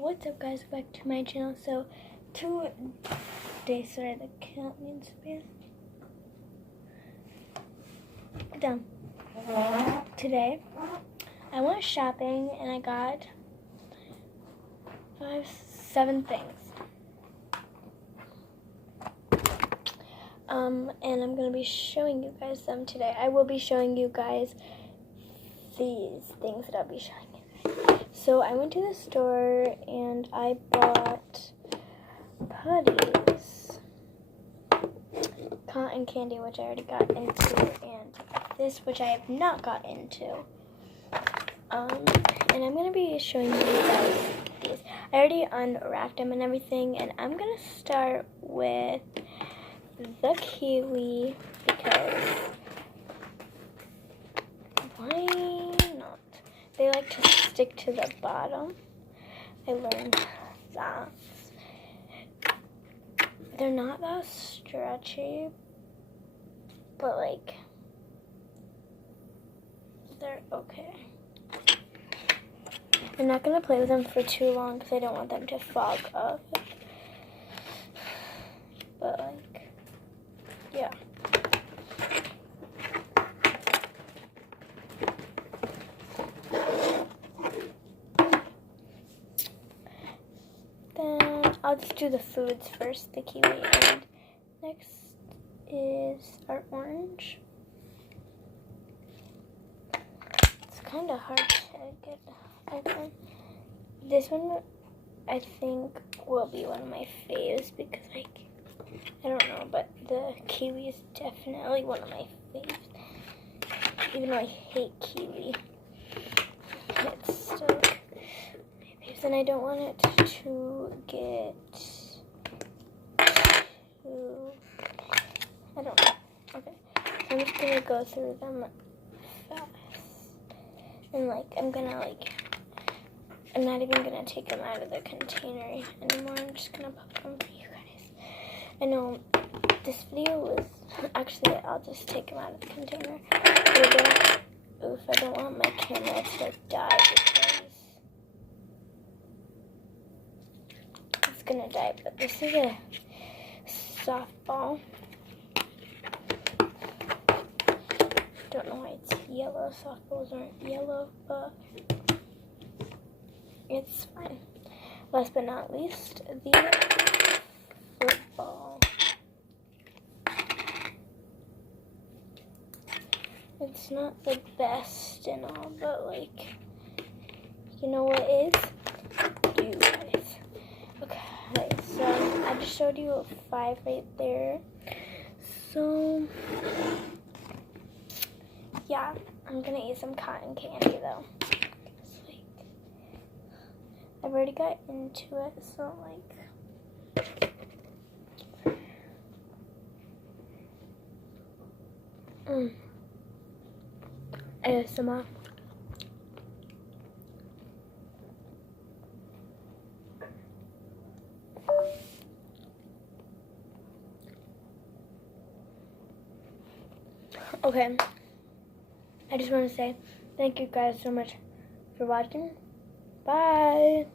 What's up, guys? Back to my channel. So today, sorry, the cat needs to be down. Today I went shopping and I got 7 things. And I'm gonna be showing you guys them today. I will be showing you guys these things that I'll be showing you guys. So I went to the store and I bought putties, cotton candy, which I already got into, and this, which I have not got into. And I'm gonna be showing you guys these. I already unwrapped them and everything, and I'm gonna start with the kiwi because why not? They like to stick to the bottom. I learned that. They're not that stretchy, but like they're okay. I'm not gonna play with them for too long because I don't want them to fog up. But like, yeah. Then I'll just do the foods first, the kiwi, and next is our orange. It's kind of hard to get open. This one I think will be one of my faves because like, I don't know, but the kiwi is definitely one of my faves. Even though I hate kiwi, it's still my faves, and I don't want it to get too, I don't know. Okay, so I'm just gonna go through them fast, and like I'm not even gonna take them out of the container anymore. I'm just gonna put them for you guys. I know this video was, actually I'll just take them out of the container. Oof, I don't want my camera to die because it's gonna die, but this is a softball. Don't know why it's yellow. Softballs aren't yellow, but it's fine. Last but not least, the football. It's not the best and all, but like, you know what is? You guys. Okay, so I just showed you 5 right there. So yeah, I'm gonna eat some cotton candy though. I've already got into it, so like, ASMR. Okay, I just want to say thank you guys so much for watching. Bye.